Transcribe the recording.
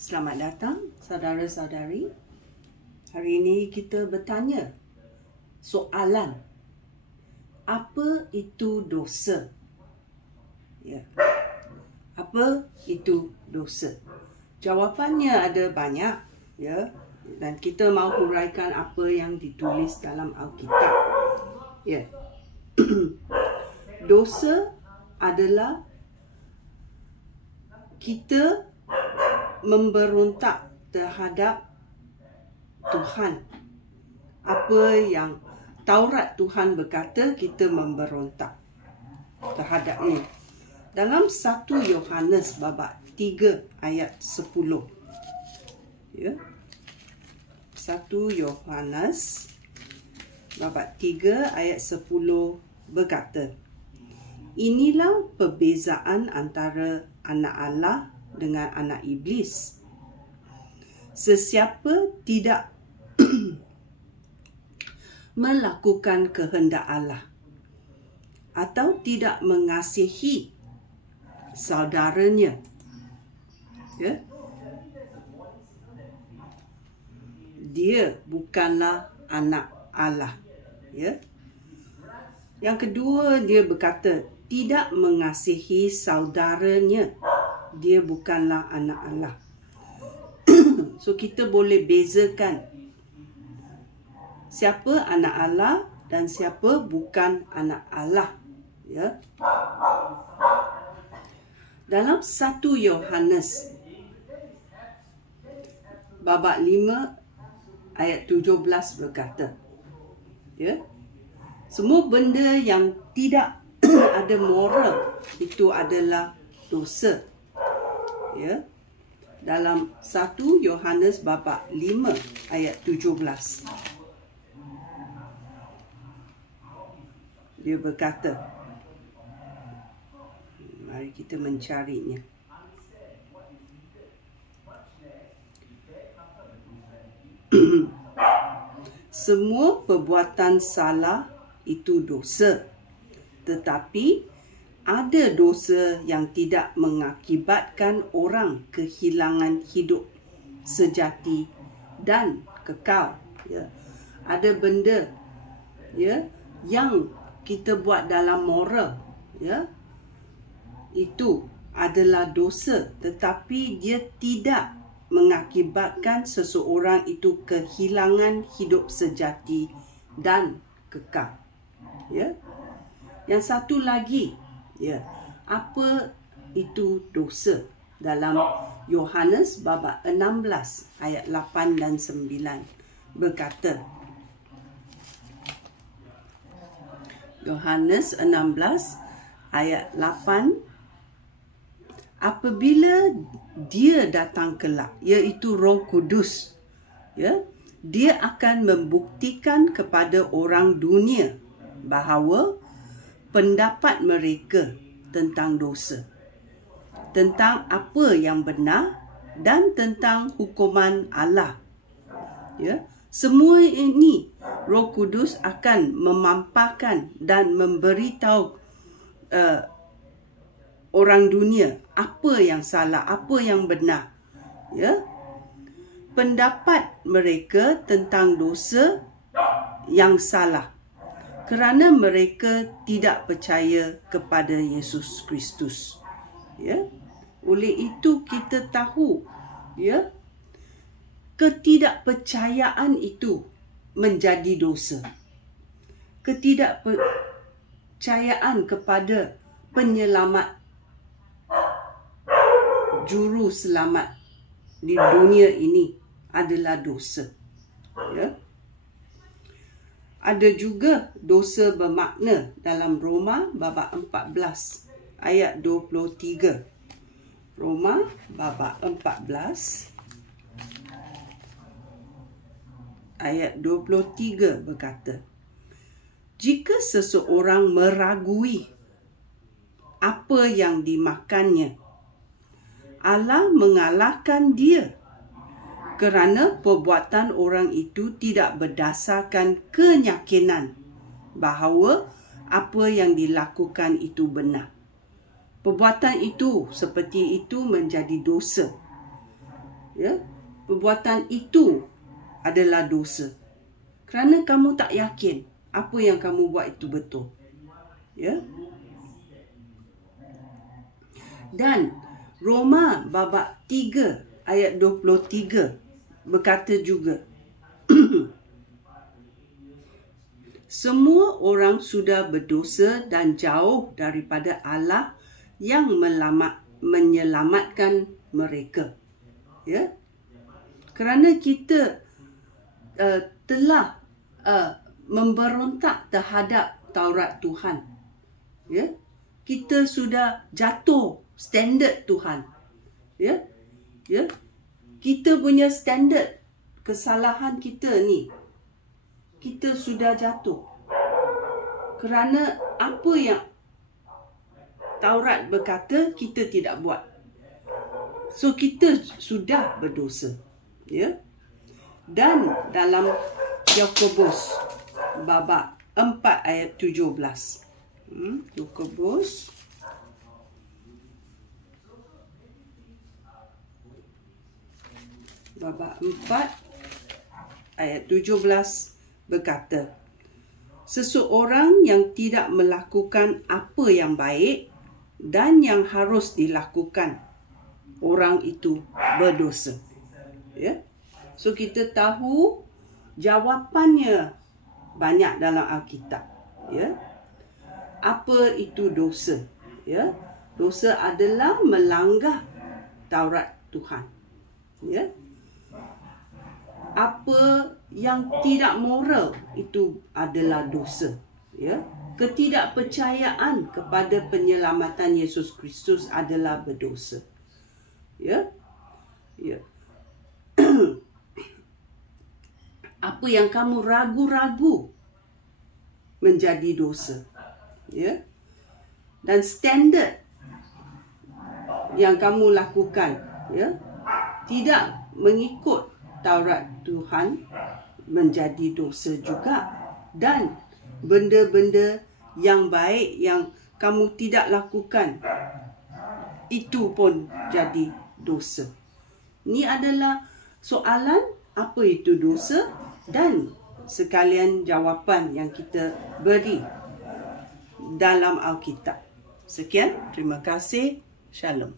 Selamat datang saudara-saudari. Hari ini kita bertanya soalan, apa itu dosa? Ya. Apa itu dosa? Jawapannya ada banyak, ya. Dan kita mahu huraikan apa yang ditulis dalam Alkitab. Ya. Dosa adalah kita memberontak terhadap Tuhan. Apa yang Taurat Tuhan berkata, kita memberontak terhadapnya. Dalam 1 Yohanes babak 3 ayat 10. Ya. 1 Yohanes babak 3 ayat 10 berkata, inilah perbezaan antara anak Allah dengan anak iblis. Sesiapa tidak melakukan kehendak Allah atau tidak mengasihi saudaranya, ya, dia bukanlah anak Allah. Ya. Yang kedua, dia berkata tidak mengasihi saudaranya, dia bukanlah anak Allah. So kita boleh bezakan siapa anak Allah dan siapa bukan anak Allah. Ya. Dalam 1 Yohanes babak 5 ayat 17 berkata, ya, semua benda yang tidak ada moral itu adalah dosa. Ya. Dalam 1 Yohanes babak 5 ayat 17. Dia berkata, mari kita mencarinya. Semua perbuatan salah itu dosa, tetapi ada dosa yang tidak mengakibatkan orang kehilangan hidup sejati dan kekal. Ya. Ada benda, ya, yang kita buat dalam moral, ya, itu adalah dosa, tetapi dia tidak mengakibatkan seseorang itu kehilangan hidup sejati dan kekal. Ya. Yang satu lagi, ya, apa itu dosa? Dalam Yohanes babak 16 ayat 8 dan 9 berkata, Yohanes 16 ayat 8, apabila dia datang kelak, iaitu Roh Kudus, ya, dia akan membuktikan kepada orang dunia bahawa pendapat mereka tentang dosa, tentang apa yang benar dan tentang hukuman Allah. Ya, semua ini Roh Kudus akan memaparkan dan memberitahu orang dunia apa yang salah, apa yang benar. Ya, pendapat mereka tentang dosa yang salah, kerana mereka tidak percaya kepada Yesus Kristus. Ya. Oleh itu kita tahu, ya, ketidakpercayaan itu menjadi dosa. Ketidakpercayaan kepada penyelamat, juru selamat di dunia ini adalah dosa. Ya. Ada juga dosa bermakna dalam Roma babak 14 ayat 23. Roma babak 14 ayat 23 berkata, jika seseorang meragui apa yang dimakannya, Allah mengalahkan dia, kerana perbuatan orang itu tidak berdasarkan keyakinan bahawa apa yang dilakukan itu benar. Perbuatan itu seperti itu menjadi dosa. Ya, perbuatan itu adalah dosa. Kerana kamu tak yakin apa yang kamu buat itu betul. Ya. Dan Roma babak 3 ayat 23 berkata juga, semua orang sudah berdosa dan jauh daripada Allah yang menyelamatkan mereka. Ya. Kerana kita telah memberontak terhadap Taurat Tuhan. Ya. Kita sudah jatuh standard Tuhan. Ya. Ya. Kita punya standard kesalahan kita ni, kita sudah jatuh. Kerana apa yang Taurat berkata, kita tidak buat. So kita sudah berdosa. Ya. Dan dalam Yakobus babak 4 ayat 17. Yakobus babak 4 ayat 17 berkata, seseorang yang tidak melakukan apa yang baik dan yang harus dilakukan, orang itu berdosa. Ya. So kita tahu jawapannya banyak dalam Alkitab. Ya. Apa itu dosa? Ya. Dosa adalah melanggar Taurat Tuhan. Ya. Apa yang tidak moral itu adalah dosa. Ya. Ketidakpercayaan kepada penyelamatan Yesus Kristus adalah berdosa. Ya. Ya. Apa yang kamu ragu-ragu menjadi dosa. Ya. Dan standard yang kamu lakukan, ya, tidak mengikut Taurat Tuhan menjadi dosa juga. Dan benda-benda yang baik yang kamu tidak lakukan, itu pun jadi dosa. Ini adalah soalan apa itu dosa dan sekalian jawapan yang kita beri dalam Alkitab. Sekian, terima kasih. Shalom.